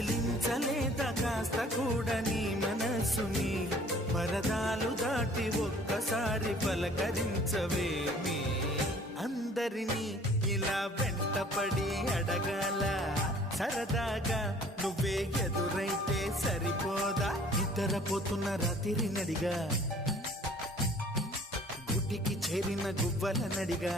కదిలించలేదా కాస్త కూడా నీ మనసుని పరదాలు దాటి ఒక్కసారి పలకరించవేమి అందరినీ ఇలా వెంటపడి అడగాల సరదాగా నువ్వే ఎదురైతే సరిపోదా నిద్రపోతున్న రాత్రి నడిగా గుటికి చేరిన గువ్వల నడిగా